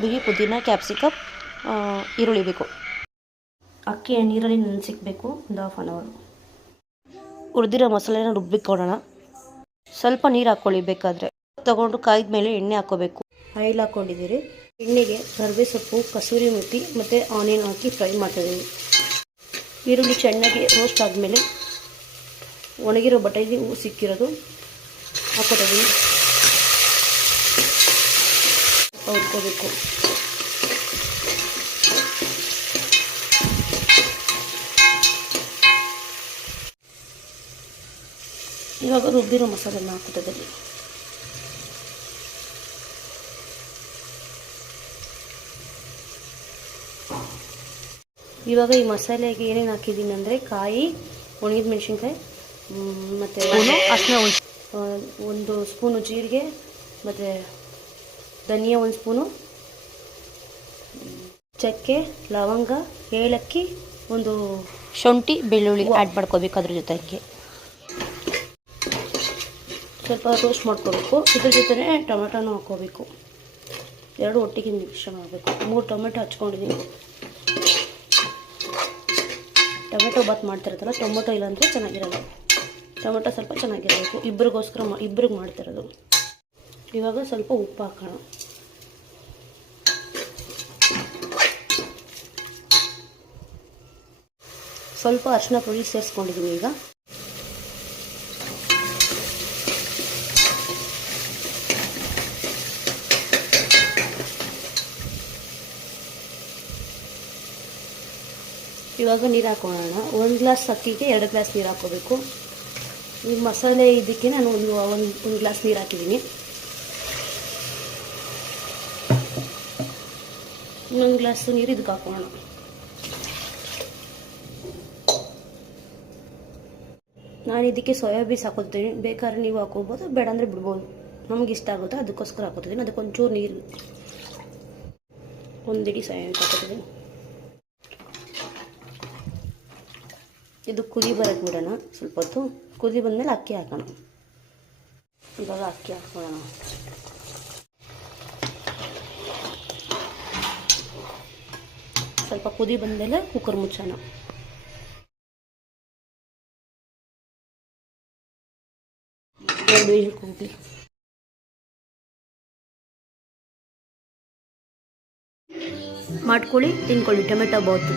ಬಿಗಿ ಪುದೀನ, ಕ್ಯಾಪ್ಸಿಕಮ್, ಈರುಳ್ಳಿ ಬೇಕು. ಅಕ್ಕಿ ನೀರಲ್ಲಿ ನೆನೆಸಿಕ್ಬೇಕು ಒಂದು ಹಾಫ್ ಆನ್ ಅವರ್. ಹುರಿದಿರೋ ಮಸಾಲೆನ ರುಬ್ಬಿಕೊಳ್ಳೋಣ. ಸ್ವಲ್ಪ ನೀರು ಹಾಕ್ಕೊಳ್ಳಿ ಬೇಕಾದರೆ. ತಗೊಂಡು ಕಾಯ್ದ ಮೇಲೆ ಎಣ್ಣೆ ಹಾಕ್ಕೋಬೇಕು. ಆಯಿಲ್ ಹಾಕ್ಕೊಂಡಿದ್ದೀರಿ. ಎಣ್ಣೆಗೆ ಕರಿಬೇವು ಸೊಪ್ಪು, ಕಸೂರಿ ಮೆಥಿ ಮತ್ತು ಆನಿಯನ್ ಹಾಕಿ ಫ್ರೈ ಮಾಡ್ತಾಯಿದ್ದೀವಿ. ಈರುಳ್ಳಿ ಚೆನ್ನಾಗಿ ರೋಸ್ಟ್ ಆದಮೇಲೆ ಒಣಗಿರೋ ಬಟಾಣಿ ಸಿಕ್ಕಿರೋದು ಹಾಕ್ಕೊತಿದ್ದೀವಿ. ಹುರ್ಕೋಬೇಕು. ಇವಾಗ ರುಬ್ಬಿರೋ ಮಸಾಲೆನ ಹಾಕ್ಕೊತಿದ್ದೀವಿ. ಇವಾಗ ಈ ಮಸಾಲೆಗೆ ಏನೇನು ಹಾಕಿದ್ದೀನಿ ಅಂದರೆ ಕಾಯಿ, ಒಣಗಿದ ಮೆಣಸಿನ್ಕಾಯಿ ಮತ್ತು ಒಂದು ಸ್ಪೂನು ಜೀರಿಗೆ ಮತ್ತು ಧನಿಯಾ, ಒಂದು ಸ್ಪೂನು ಚಕ್ಕೆ, ಲವಂಗ, ಏಲಕ್ಕಿ, ಒಂದು ಶುಂಠಿ, ಬೆಳ್ಳುಳ್ಳಿ ಆ್ಯಡ್ ಮಾಡ್ಕೋಬೇಕು. ಅದ್ರ ಜೊತೆಗೆ ಸ್ವಲ್ಪ ರೋಸ್ಟ್ ಮಾಡ್ಕೋಬೇಕು. ಇದ್ರ ಜೊತೆ ಟೊಮೆಟೊನೂ ಹಾಕ್ಕೋಬೇಕು. ಎರಡು ಒಟ್ಟಿಗೆ ಮಿಕ್ಸ್ ಮಾಡಬೇಕು. 3 ಟೊಮೆಟೊ ಹಚ್ಕೊಂಡಿದ್ದೀನಿ. ಟೊಮೆಟೊ ಬಾತ್ ಮಾಡ್ತಿರೋದಲ್ಲ, ಟೊಮೆಟೊ ಇಲ್ಲಾಂದರೆ ಚೆನ್ನಾಗಿರಲ್ಲ. ಟೊಮೆಟೊ ಸ್ವಲ್ಪ ಚೆನ್ನಾಗಿರಬೇಕು. ಇಬ್ಬರಿಗೆ ಮಾಡ್ತಿರೋದು. ಇವಾಗ ಸ್ವಲ್ಪ ಉಪ್ಪು ಹಾಕೋಣ. ಸ್ವಲ್ಪ ಅರಿಶಿನ ಪುಡಿ ಸೇರಿಸ್ಕೊಂಡಿದ್ದೀನಿ. ಇವಾಗ ನೀರು ಹಾಕೊಳ್ಳೋಣ. 1 ಗ್ಲಾಸ್ ಅಕ್ಕಿಗೆ 2 ಗ್ಲಾಸ್ ನೀರು ಹಾಕ್ಕೋಬೇಕು. ಈ ಮಸಾಲೆ ಇದಕ್ಕೆ ನಾನು ಒಂದು ಗ್ಲಾಸ್ ನೀರು ಹಾಕಿದ್ದೀನಿ. ಇನ್ನೊಂದು ಗ್ಲಾಸ್ ನೀರು ಇದಕ್ಕೆ ಹಾಕೋಣ. ನಾನು ಇದಕ್ಕೆ ಸೋಯಾ ಬೀನ್ಸ್ ಹಾಕೋತೀನಿ. ಬೇಕಾದ್ರೆ ನೀವು ಹಾಕೋಬೋದು, ಬೇಡ ಅಂದರೆ ಬಿಡ್ಬೋದು. ನಮ್ಗೆ ಇಷ್ಟ ಆಗುತ್ತೆ, ಅದಕ್ಕೋಸ್ಕರ ಹಾಕೋತಿದ್ದೀನಿ. ಅದಕ್ಕೆ ಒಂಚೂರು ನೀರು, ಒಂದು ಇಡೀ ಸೋಯಾ ಬೀನ್ಸ್ ಹಾಕೋತಿದ್ದೀನಿ. ಇದು ಕುದಿ ಬರೋಕ್ಕೆ ಬಿಡೋಣ. ಸ್ವಲ್ಪ ಹೊತ್ತು ಕುದಿ ಬಂದಮೇಲೆ ಅಕ್ಕಿ ಹಾಕೋಣ. ಇವಾಗ ಅಕ್ಕಿ ಹಾಕ್ಕೊಳ್ಳೋಣ. ಸ್ವಲ್ಪ ಕುದಿ ಬಂದಮೇಲೆ ಕುಕ್ಕರ್ ಮುಚ್ಚೋಣ. ಕೂಗಲಿ ಮಾಡ್ಕೊಳ್ಳಿ, ತಿನ್ಕೊಳ್ಳಿ ಟೊಮೆಟೊ ಬಾತು.